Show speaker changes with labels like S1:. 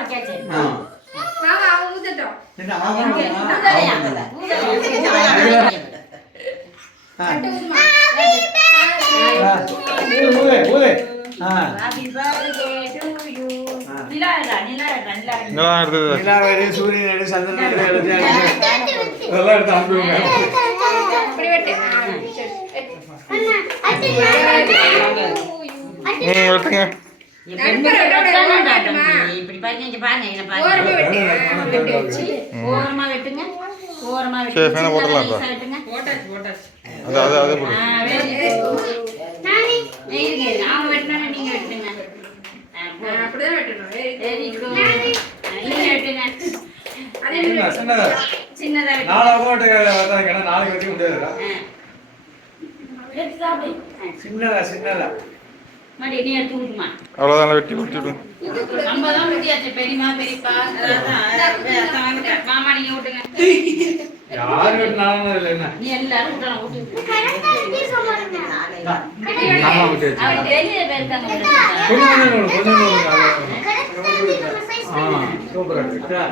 S1: நிக்காச்சு.
S2: ஆ.
S3: வாங்க அவங்க ஊத்தட்டும்
S2: என்ன, ஆமா,
S1: இங்க,
S2: ஆமா.
S1: ஊதலையா?
S2: ஆமா.
S1: ஊதலையா?
S2: ஆ.
S3: கட்டு ஊதுமா
S2: ஆ. ஊது, ஊது, ஊது. ஆ.
S1: Happy birthday to you.
S2: ஆ.
S1: நிலா இருக்கா? நிலா இருக்கா? நிலா இருக்கா?
S4: இங்கெல்லாம் எடுத்தது
S2: நிலாவரி, சூரியன் எடு, சந்திரன். இதெல்லாம் எடுத்து அனுப்பிவிடுங்க.
S1: பாருங்க, இங்க பாருங்க,
S3: வெட்டு வெட்டு வச்சு
S1: ஓரமா வெட்டுங்க. ஓரமா
S4: சரி,
S1: வெட்டுங்க.
S4: ஃபேனை
S3: போட்டாச்சு போட்டாச்சு.
S4: அது அது அது போடு.
S1: அவங்க வெட்டினாங்க, நீங்க வெட்டுங்க.
S3: அப்படிதான் வெட்டணும்.
S1: ஆ, நீங்க வெட்டுங்க.
S2: சின்னதா.
S1: சின்னதா.
S2: நாளா போட்டு வந்தாங்க, நாளைக்கு வச்சுக்க முடியாதுடா. சின்னதா சின்னதா.
S1: மடி, நீ எடுத்து ஊட்டுமா.
S4: அவ்வளோதான் வெட்டி கொடுத்துட்டு
S1: நம்ம தான் ஊட்டியாச்சு, பெரியம்மா, பெரியப்பா. மாமா, நீங்க ஊட்டுங்க.
S2: யாரு வெட்டினாலும் இல்லை என்ன
S1: நீ எல்லாரும்.
S2: ஆமா விட்டு
S1: போயிருக்காங்க
S2: சூப்பரா?